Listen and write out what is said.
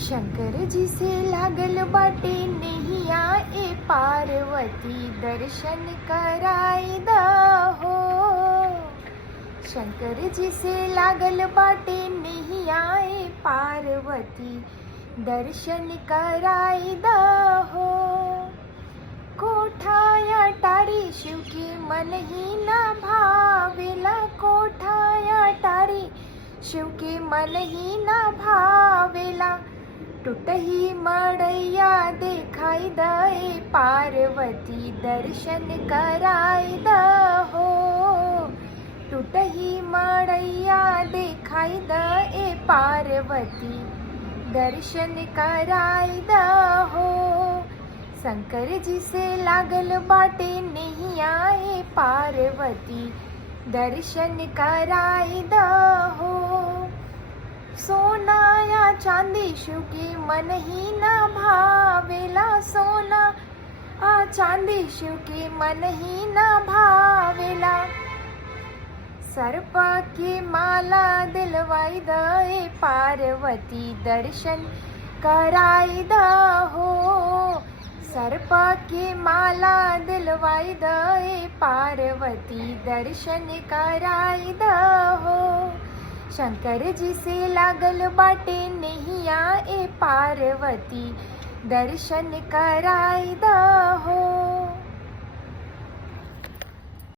शंकर जी से लागल बाटे नैया ए पार्वती दर्शन कराई दहो। शंकर जी से लागल बाटे नैया ए पार्वती दर्शन कराई दहो। कोठाया टारी शिव के मन ही ना भावेला, कोठाया टारी शिव के मन ही ना भावेला। टूटही मड़ैया देखाई दे पार्वती दर्शन कराई दहो। टूटही मड़ैया देखाई दे पार्वती दर्शन कराई दहो। शंकर जी से लागल बाटे नैया ए पार्वती दर्शन कराई दहो। सोना या चांदी शिव के मन ही ना भावेला, सोना आ चांदी शिव के मन ही ना भावेला। सर्प की माला दिलवाई दे पार्वती दर्शन कराई दहो। सर्प की माला दिलवाई दे पार्वती दर्शन कराई दहो। शंकर जी से लागल बाटे नैया ए पार्वती दर्शन कराई दहो।